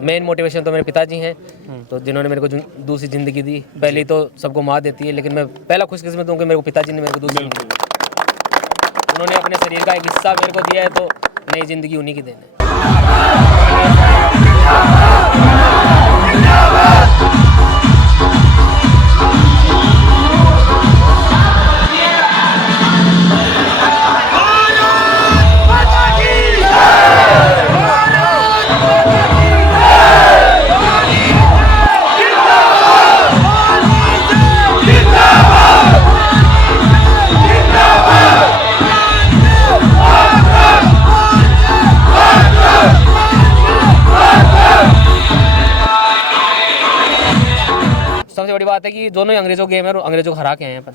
Main motivation तो मेरे पिताजी हैं, तो जिन्होंने मेरे को दूसरी ज़िंदगी दी। पहली तो सबको माँ देती है, लेकिन मैं पहला खुशकिस्मत हूँ कि मेरे को पिताजी ने मेरे को दूसरी ज़िंदगी दी। उन्होंने अपने शरीर का एक हिस्सा मेरे को दिया है, तो नई ज़िंदगी उन्हीं की देन है। सबसे बड़ी बात है कि दोनों ही अंग्रेजों के गेम है और अंग्रेजों को हरा के आए हैं अपन।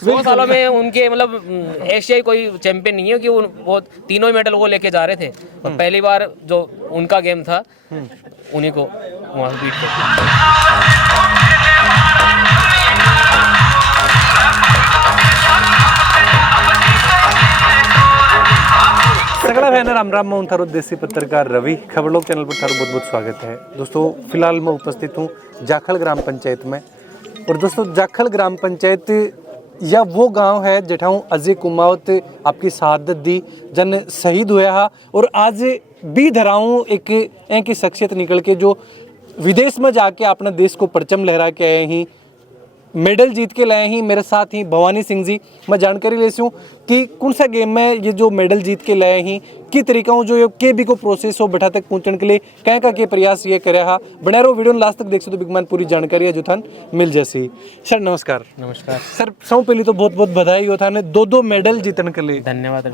100 सालों में उनके मतलब एशियाई कोई चैंपियन नहीं है कि वो तीनों ही मेडल वो लेके जा रहे थे, और पहली बार जो उनका गेम था उन्हीं को वहाँ बीट कर। सगड़ा फैन राम मैं थारो देसी पत्रकार रवि खबर लोग चैनल पर थारो बहुत बहुत स्वागत है। दोस्तों फिलहाल मैं उपस्थित हूँ जाखल ग्राम पंचायत में, और दोस्तों जाखल ग्राम पंचायत या वो गांव है जठाऊ अजय कुमावत आपकी शहादत दी जन शहीद हुआ है, और आज भी धराऊँ एक शख्सियत निकल के जो विदेश में जाके अपने देश को परचम लहरा के आए ही, मेडल जीत के लाए ही। मेरे साथ ही भवानी सिंह जी, मैं जानकारी ले हूँ कि कौन सा गेम में ये जो मेडल जीत के लाए ही, कि तरीका जो ये के भी को प्रोसेस हो बैठा तक पहुँचने के लिए क्या के प्रयास ये करे हा। बना रहो वीडियो लास्ट तक देख सो तो बिगमान पूरी जानकारी है जो थान मिल जैसी। सर नमस्कार। नमस्कार सर, सौ पहली तो बहुत बहुत बधाई हो थाने दो दो जीतने के लिए। धन्यवाद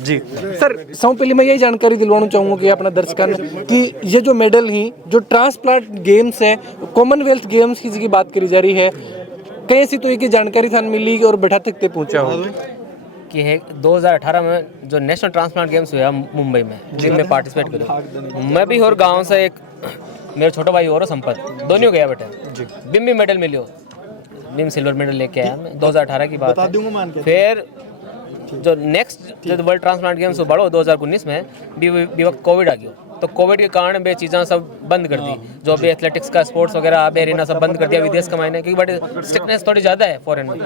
जी। सर सौ पहली मैं यही जानकारी दिलवाना चाहूँगा कि अपना दर्शकों कि ये जो मेडल ही जो ट्रांसप्लांट गेम्स है, कॉमनवेल्थ गेम्स की बात करी जा रही है, कहीं से तो एक जानकारी थान मिली और बैठा तक ते पहुंचा हो कि है 2018 में जो नेशनल ट्रांसप्लांट गेम्स हुआ मुंबई में, जिनमें पार्टिसिपेट करूँ मैं भी, और गांव से एक मेरा छोटा भाई और संपत दोनों गया बेटा जी। बिम भी मेडल मिली हो, बिम सिल्वर मेडल लेके आया मैं 2018 की बात है। फिर जो नेक्स्ट जो वर्ल्ड ट्रांसप्लांट गेम्स हो बढ़ो 2019 में भी वक्त कोविड आ गया, तो कोविड के कारण वे चीज़ें सब बंद कर दी। जो अभी एथलेटिक्स का स्पोर्ट्स वगैरह अभी एरिना सब बंद कर दिया विदेश का मायने, क्योंकि बट स्ट्रिक्टनेस थोड़ी ज़्यादा है फॉरेन में।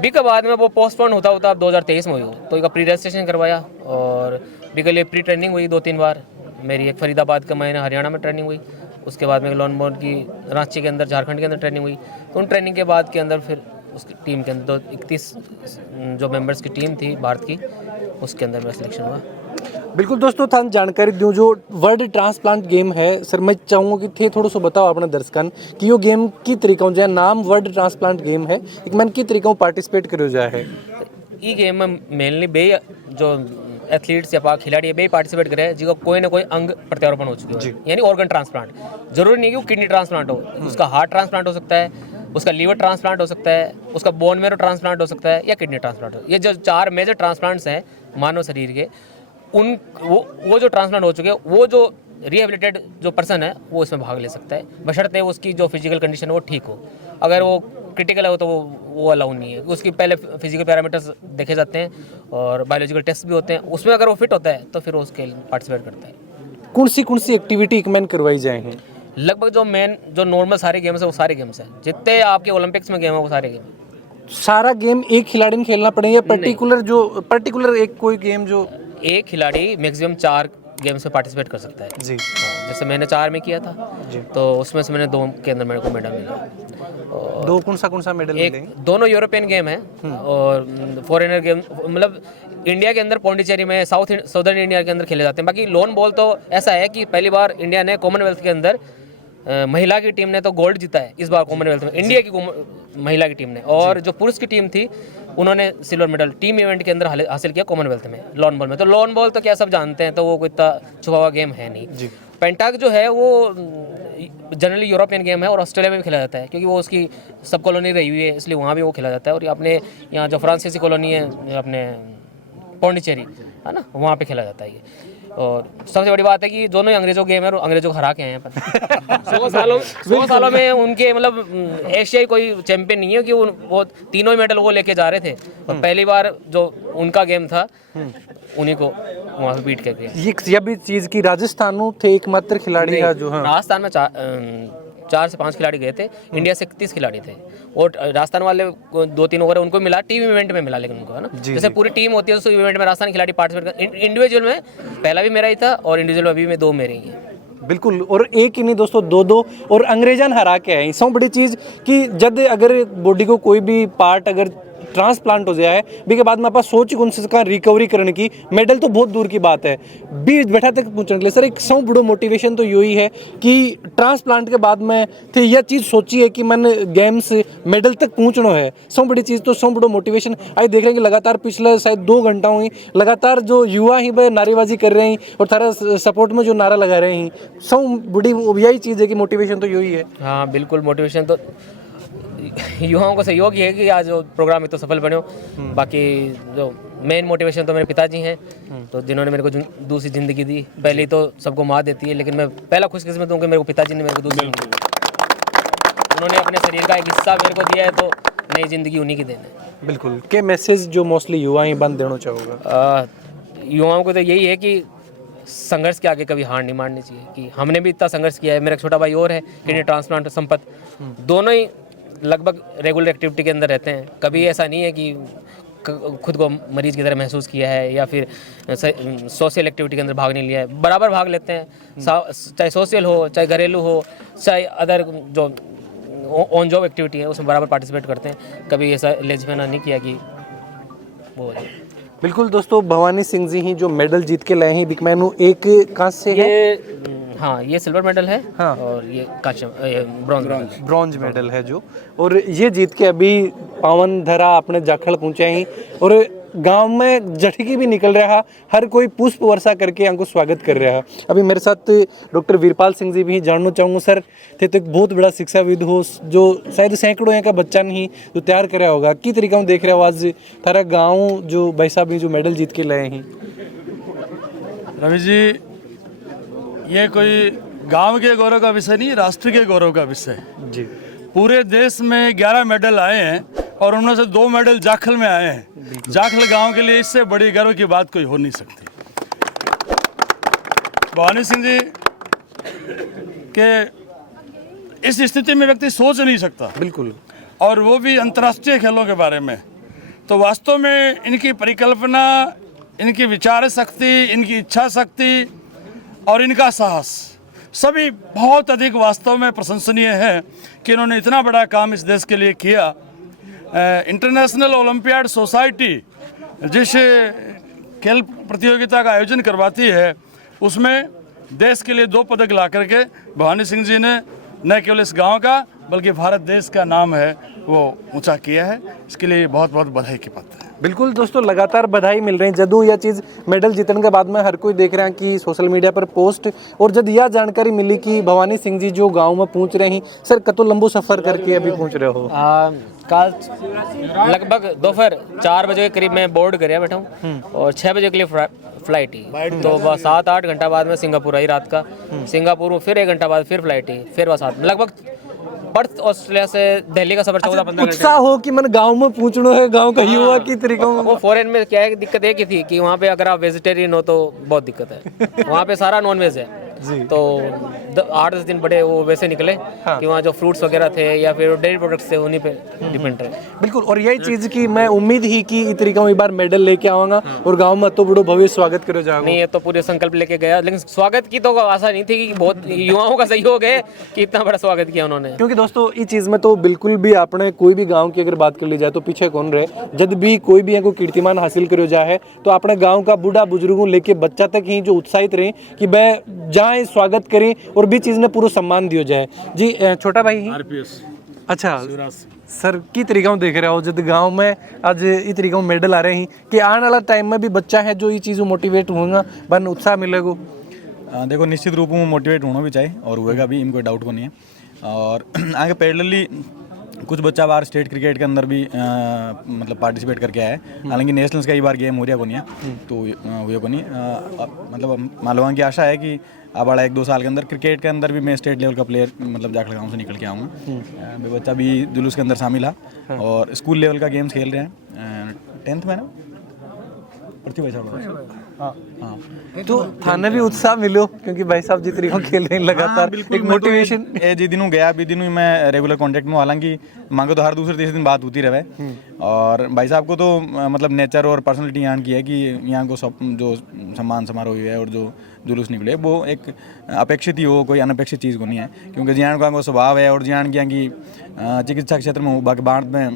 बी के बाद में वो पोस्टपोन होता अब 2023 में हुई हो, तो एक प्री रजिस्ट्रेशन करवाया, और बी के लिए प्री ट्रेनिंग हुई 2-3 बार। मेरी एक फरीदाबाद का महीना हरियाणा में ट्रेनिंग हुई, उसके बाद में लॉन बोर्ड की रांची के अंदर झारखंड के अंदर ट्रेनिंग हुई। तो उन ट्रेनिंग के बाद के अंदर फिर उसकी टीम के अंदर 31 जो मेंबर्स की टीम थी भारत की, उसके अंदर मेरा सिलेक्शन हुआ। बिल्कुल दोस्तों, था जानकारी दूं जो वर्ल्ड ट्रांसप्लांट गेम है। सर मैं चाहूँगा कि थे थोड़ा सा बताओ अपने दर्शकों कि यो गेम की तरीका जो नाम वर्ल्ड ट्रांसप्लांट गेम है, एक मन की तरीका पार्टिसिपेट करो जाए है। ये गेम में मेनली बे जो एथलीट्स या खिलाड़ी बे पार्टिसिपेट करे जिसको कोई ना कोई अंग प्रत्यारोपण हो चुके हो, यानी ऑर्गन ट्रांसप्लांट। जरूरी नहीं कि वो किडनी ट्रांसप्लांट हो, उसका हार्ट ट्रांसप्लांट हो सकता है, उसका लीवर ट्रांसप्लांट हो सकता है, उसका बोन मेरो ट्रांसप्लांट हो सकता है, या किडनी ट्रांसप्लांट हो। ये जो 4 मेजर ट्रांसप्लांट्स हैं मानव शरीर के, वो जो ट्रांसप्लांट हो चुके हैं, वो जो रिहेबिलिटेड जो पर्सन है वो इसमें भाग ले सकता है, बशर्ते उसकी जो फिजिकल कंडीशन है वो ठीक हो। अगर वो क्रिटिकल है तो वो अलाउ नहीं है। उसकी पहले फिजिकल पैरामीटर्स देखे जाते हैं और बायोलॉजिकल टेस्ट भी होते हैं, उसमें अगर वो फिट होता है तो फिर वो उसके पार्टिसिपेट करता है। कौन सी एक्टिविटी मैन करवाई जाए हैं? लगभग जो मेन जो नॉर्मल सारे गेम्स है वो सारे गेम्स हैं, जितने आपके ओलंपिक्स में गेम है वो सारे गेम। सारा गेम एक खिलाड़ी ने खेलना पड़ेगा? पर्टिकुलर एक कोई गेम जो एक खिलाड़ी मैक्सिमम 4 गेम्स में पार्टिसिपेट कर सकता है जी। जैसे मैंने 4 में किया था जी, तो उसमें से मैंने 2 के अंदर मेरे को मेडल मिला। दो कौन सा मेडल मिले? दोनों यूरोपियन गेम है और फॉरेनर गेम, मतलब इंडिया के अंदर पौंडीचेरी में साउदर्न इंडिया के अंदर खेले जाते हैं। बाकी लॉन बॉल तो ऐसा है कि पहली बार इंडिया ने कॉमनवेल्थ के अंदर महिला की टीम ने तो गोल्ड जीता है इस बार कॉमनवेल्थ में, इंडिया की महिला की टीम ने, और जो पुरुष की टीम थी उन्होंने सिल्वर मेडल टीम इवेंट के अंदर हासिल किया कॉमनवेल्थ में लॉन बॉल में। तो लॉन बॉल तो क्या सब जानते हैं, तो वो कोई इतना छुपा हुआ गेम है नहीं। पेंटाक जो है वो जनरली यूरोपियन गेम है और ऑस्ट्रेलिया में भी खेला जाता है, क्योंकि वो उसकी सब कॉलोनी रही हुई है, इसलिए वहाँ भी वो खेला जाता है। और अपने यहाँ जो फ्रांसीसी कॉलोनी है अपने पौंडीचेरी है ना, वहाँ पे खेला जाता है ये। और सबसे बड़ी बात है कि दोनों ही अंग्रेजों के गेम है और अंग्रेजों को हरा के आए हैं पर 100 सालों में उनके मतलब एशियाई कोई चैंपियन नहीं है कि वो तीनों ही मेडल वो लेके जा रहे थे और पहली बार जो उनका गेम था उन्हीं को वहाँ पे बीट करके ये भी चीज की राजस्थान थे एकमात्र खिलाड़ी है जो, हाँ राजस्थान में 4 से 5 खिलाड़ी गए थे, इंडिया से 31 खिलाड़ी थे और राजस्थान वाले 2-3 ओवर उनको मिला, टीम इवेंट में मिला, लेकिन उनको है ना जैसे पूरी टीम होती है तो इवेंट में राजस्थान खिलाड़ी पार्टिसिपेट कर, इंडिविजुअल में पहला भी मेरा ही था और इंडिविजुअल अभी में 2 मेरे ही हैं। बिल्कुल, और एक ही नहीं दोस्तों, 2-2 और अंग्रेजन हरा के आए। सब बड़ी चीज़ कि जब अगर बॉडी को कोई भी पार्ट अगर ट्रांसप्लांट हो जाए भी के बाद में आप सोच उसका रिकवरी करने की, मेडल तो बहुत दूर की बात है, बीच बैठा तक पहुंचने के लिए सर एक सौ बड़ो मोटिवेशन तो यही है कि ट्रांसप्लांट के बाद में थे यह चीज़ सोची है कि मैंने गेम्स मेडल तक पहुंचना है। सौ बड़ी चीज़ तो सौ बड़ो मोटिवेशन आज देख रहे हैं कि लगातार पिछले शायद 2 घंटा हुई लगातार जो युवा ही वह नारेबाजी कर रहे हैं और थारा सपोर्ट में जो नारा लगा रहे हैं, सौ बड़ी यही चीज़ है कि मोटिवेशन तो यही है। हाँ बिल्कुल, मोटिवेशन तो युवाओं को सहयोग ही है कि आज जो प्रोग्राम है तो सफल बने हो। बाकी जो मेन मोटिवेशन तो मेरे पिताजी हैं, तो जिन्होंने मेरे को दूसरी ज़िंदगी दी। पहली तो सबको माँ देती है, लेकिन मैं पहला खुशकिस्मत हूँ कि मेरे को पिताजी ने मेरे को दूसरी ज़िंदगी दी। उन्होंने अपने शरीर का एक हिस्सा मेरे को दिया है, तो नई ज़िंदगी उन्हीं की देन है। बिल्कुल, के मैसेज जो मोस्टली युवा ही बंद देना चाहूँगा युवाओं को तो यही है कि संघर्ष के आगे कभी हार नहीं माननी चाहिए, कि हमने भी इतना संघर्ष किया है। मेरा छोटा भाई और है किडनी ट्रांसप्लांट संपत, दोनों ही लगभग रेगुलर एक्टिविटी के अंदर रहते हैं। कभी ऐसा नहीं है कि खुद को मरीज की तरह महसूस किया है या फिर सोशल एक्टिविटी के अंदर भाग नहीं लिया है, बराबर भाग लेते हैं। चाहे सोशल हो, चाहे घरेलू हो, चाहे अदर जो ऑन जॉब एक्टिविटी है उसमें बराबर पार्टिसिपेट करते हैं। कभी ऐसा लेजमेना नहीं किया कि वो बिल्कुल दोस्तों, भवानी सिंह जी ही जो मेडल जीत के लाए हैं बिकमैनू, एक कांस्य है, हाँ ये सिल्वर मेडल है, हाँ, और ये ब्रॉन्ज मेडल है जो, और ये जीत के अभी पावन धरा अपने जाखड़ पहुंचे हैं और गांव में जठकी भी निकल रहा, हर कोई पुष्प वर्षा करके हमको स्वागत कर रहा है। अभी मेरे साथ डॉक्टर वीरपाल सिंह जी भी जानना चाहूँगा। सर थे तो एक बहुत बड़ा शिक्षाविद हो जो शायद सैकड़ों यहाँ का बच्चा नहीं जो तैयार कराया होगा, किस तरीका में देख रहे हो आज थारा गाँव जो भाई साहब जो मेडल जीत के लाए हैं? रवि जी, ये कोई गांव के गौरव का विषय नहीं, राष्ट्र के गौरव का विषय जी। पूरे देश में 11 मेडल आए हैं और उनमें से 2 मेडल जाखल में आए हैं। जाखल गांव के लिए इससे बड़ी गर्व की बात कोई हो नहीं सकती। भवानी सिंह जी के इस स्थिति में व्यक्ति सोच नहीं सकता, बिल्कुल, और वो भी अंतर्राष्ट्रीय खेलों के बारे में। तो वास्तव में इनकी परिकल्पना, इनकी विचार शक्ति, इनकी इच्छा शक्ति और इनका साहस सभी बहुत अधिक वास्तव में प्रशंसनीय है कि इन्होंने इतना बड़ा काम इस देश के लिए किया। इंटरनेशनल ओलंपियाड सोसाइटी जिस खेल प्रतियोगिता का आयोजन करवाती है उसमें देश के लिए 2 पदक ला करके भवानी सिंह जी ने न केवल इस गांव का बल्कि भारत देश का नाम है वो ऊंचा किया है। इसके लिए बहुत बहुत बधाई की पात्र है। बिल्कुल दोस्तों, लगातार बधाई मिल रही है। जदू यह चीज़ मेडल जीतने के बाद में हर कोई देख रहे हैं कि सोशल मीडिया पर पोस्ट, और जब यह जानकारी मिली कि भवानी सिंह जी जो गांव में पहुंच रहे हैं, सर कतो लंबू सफ़र करके अभी पहुंच रहे हो? कल लगभग दोपहर 4 बजे के करीब मैं बोर्ड कर बैठा हूँ और 6 बजे के लिए फ्लाइट ही, तो बस 7-8 घंटा बाद में सिंगापुर आई रात का। सिंगापुर में फिर 1 घंटा बाद फिर फ्लाइट ही, फिर वह 7 लगभग पर्थ ऑस्ट्रेलिया से दिल्ली का सफर 14-15 घंटे। उत्साह हो कि मैंने गांव में पहुंचना है, गांव का युवा की तरीका में। वो फॉरेन में क्या है, दिक्कत एक ही थी कि वहाँ पे अगर आप वेजिटेरियन हो तो बहुत दिक्कत है। वहाँ पे सारा नॉन वेज है तो 8-10 दिन बड़े वो वैसे निकले कि वहाँ जो फ्रूट्स वगैरह थे या फिर डेयरी प्रोडक्ट्स थे उन्हीं पे डिपेंड रहे। बिल्कुल, और यही चीज़ की मैं उम्मीद ही कि इस तरीका में एक बार मेडल लेके आऊँगा और गांव में तो बड़ो भव्य स्वागत करो जाओ। नहीं, ये तो पूरे संकल्प लेके गया, लेकिन स्वागत की तो आशा नहीं थी कि बहुत युवाओं का सहयोग है कि इतना बड़ा स्वागत किया उन्होंने। क्योंकि दोस्तों इस चीज़ में तो बिल्कुल भी आपने कोई भी गांव की अगर बात कर ली जाए तो पीछे कौन रहे। जब भी कोई भी को कीर्तिमान हासिल करो जाए तो अपने गाँव का बूढ़ा बुजुर्गों लेके बच्चा तक ही जो उत्साहित रहे कि वह जाए स्वागत करें और भी चीज़ ने पूरा सम्मान दिया जाए। जी छोटा भाई ही अच्छा सर की तरीका देख रहे हो जब गांव में आज इस तरीका मेडल आ रहे हैं कि आने वाला टाइम में भी बच्चा है जो ये चीज़ मोटिवेट होगा, बन उत्साह मिलेगा? देखो, निश्चित रूप में मोटिवेट होना भी चाहिए और होएगा भी, इनको डाउट को नहीं है। और आगे पैरेलली कुछ बच्चा बाहर स्टेट क्रिकेट के अंदर भी मतलब पार्टिसिपेट करके आया है। हालांकि नेशनल्स कई बार गेम हो रहा कोनी तो हुए कोनी मतलब मालवा की आशा है कि अब आड़ा 1-2 साल के अंदर क्रिकेट के अंदर भी मैं स्टेट लेवल का प्लेयर मतलब जाखल गाँव से निकल के आऊँगा। मेरा बच्चा भी जुलूस के अंदर शामिल है और स्कूल लेवल का गेम्स खेल रहे हैं 10th में ना पृथ्वी भाई साहब। हाँ तो थाने भी उत्साह मिलो क्योंकि भाई साहब जिस तरीके खेल रहे हैं लगातार एक मोटिवेशन जी दिनों गया भी दिनों मैं रेगुलर कांटेक्ट में, हालांकि मांगो तो हर दूसरे तीसरे दिन बात होती रहे। और भाई साहब को तो मतलब नेचर और पर्सनलिटी यहाँ की है कि यहाँ को सब जो सम्मान समारोह हुआ है और जो जुलूस निकले वो एक अपेक्षित ही हो, कोई अनपेक्षित चीज़ को नहीं है। क्योंकि जियान का स्वभाव है और जियान की चिकित्सा क्षेत्र में बाढ़ में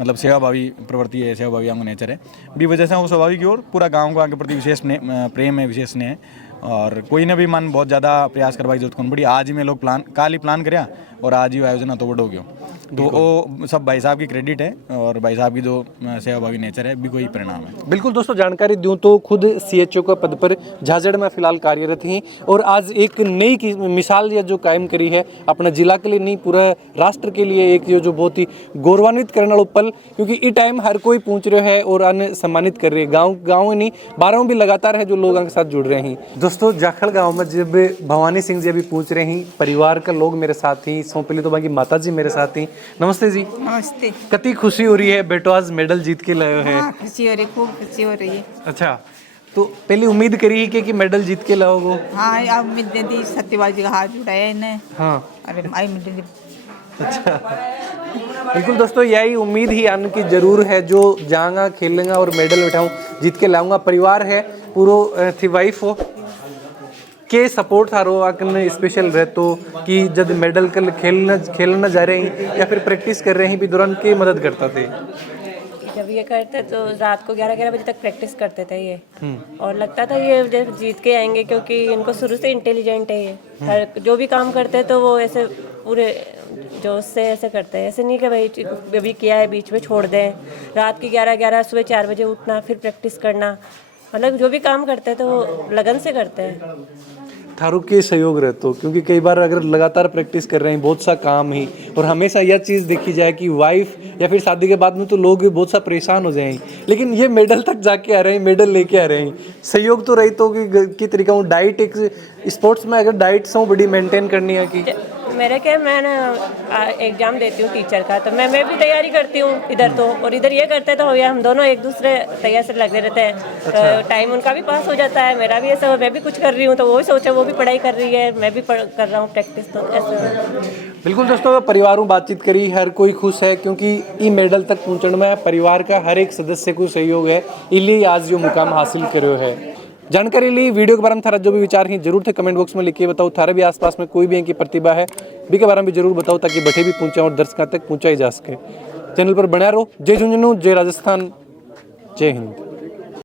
मतलब सेवाभावी प्रवृत्ति है, सेवाभावी आंगो नेचर है भी वजह से वो स्वाभाविक की ओर पूरा गाँव को आगे प्रति विशेष प्रेम है, विशेष स्नेह है। और कोई ने भी मन बहुत ज़्यादा प्रयास करवाई जरूरत कौन बड़ी आज ही में लोग काल ही प्लान कराया और आज ही आयोजन तो बड़ा हो गया। तो वो सब भाई साहब की क्रेडिट है और भाई साहब की जो सेवाभावी नेचर है भी कोई परिणाम है। बिल्कुल दोस्तों, जानकारी दूं तो खुद CHO के पद पर झाझड़ में फिलहाल कार्यरत हैं और आज एक नई मिसाल ये जो कायम करी है अपना जिला के लिए नहीं पूरे राष्ट्र के लिए एक जो बहुत ही गौरवान्वित करने वाला पल, क्योंकि इस टाइम हर कोई पूछ रहे है और अन्य सम्मानित कर रहे हैं। गाँव नहीं बारह भी लगातार है जो लोग के साथ जुड़ रहे हैं। दोस्तों जाखल गाँव में जब भवानी सिंह जी अभी पूछ रहे हैं, परिवार का लोग मेरे साथ ही सौ पहले तो बाकी माता जी मेरे साथ ही। नमस्ते जी। नमस्ते। कितनी खुशी हो रही है बेटो आज मेडल जीत के लाए है। हाँ, खुशी हो रही, खूब खुशी हो रही है। अच्छा, तो पहले उम्मीद करी कि मेडल जीत के लाओगे? हाँ, अब उम्मीद दी सत्यवाल जी का हाथ जुड़ाया इन्हें। हाँ, अरे आई मेडल। अच्छा बिल्कुल दोस्तों, यही उम्मीद ही आने की जरूर है जो जाऊंगा खेलूंगा और मेडल उठाऊं जीत के लाऊंगा। परिवार है पूरा थी वाइफ हो के सपोर्ट थारो आकन स्पेशल रहतो कि जब मेडल कल खेलना जा रहे हैं या फिर प्रैक्टिस कर रहे हैं भी दौरान के मदद करता थे? जब ये करते तो रात को 11-11 बजे तक प्रैक्टिस करते थे ये और लगता था ये जब जीत के आएंगे क्योंकि इनको शुरू से इंटेलिजेंट है ये। हर जो भी काम करते हैं तो वो ऐसे पूरे जोश से ऐसे करते हैं, ऐसे नहीं कि भाई अभी किया है बीच में छोड़ दें। रात की 11-11 सुबह 4 बजे उठना फिर प्रैक्टिस करना, मतलब जो भी काम करते हैं तो वो लगन से करते हैं। थारू के सहयोग रहते हो क्योंकि कई बार अगर लगातार प्रैक्टिस कर रहे हैं बहुत सा काम ही और हमेशा यह चीज़ देखी जाए कि वाइफ या फिर शादी के बाद में तो लोग भी बहुत सा परेशान हो जाएंगे, लेकिन ये मेडल तक जाके आ रहे हैं, मेडल लेके आ रहे हैं। सहयोग तो रही तो कि तरीका हूँ डाइट एक स्पोर्ट्स में अगर डाइट से बड़ी मेंटेन करनी है कि मेरा क्या, मैं ना एग्जाम देती हूँ टीचर का तो मैं भी तैयारी करती हूँ इधर तो और इधर ये करते तो भैया हम दोनों एक दूसरे तैयार से लगे रहते हैं। तो टाइम उनका भी पास हो जाता है, मेरा भी ऐसा, मैं भी कुछ कर रही हूँ तो वो भी सोचा वो भी पढ़ाई कर रही है, मैं भी कर रहा हूँ प्रैक्टिस, तो ऐसे। बिल्कुल दोस्तों, परिवारों बातचीत करी हर कोई खुश है क्योंकि ई मेडल तक पहुँचने में परिवार का हर एक सदस्य को सहयोग है, इसलिए आज जो मुकाम हासिल करो है। जानकारी ली वीडियो के बारे में थारा जो भी विचार हैं जरूर थे कमेंट बॉक्स में लिखिए बताओ। थारा भी आसपास में कोई भी इनकी प्रतिभा है भी के बारे में भी जरूर बताओ ताकि बैठे भी पहुंचा और दर्शकों तक पहुंचाई जा सके। चैनल पर बना रहो। जय झुंझुनू, जय राजस्थान, जय हिंद।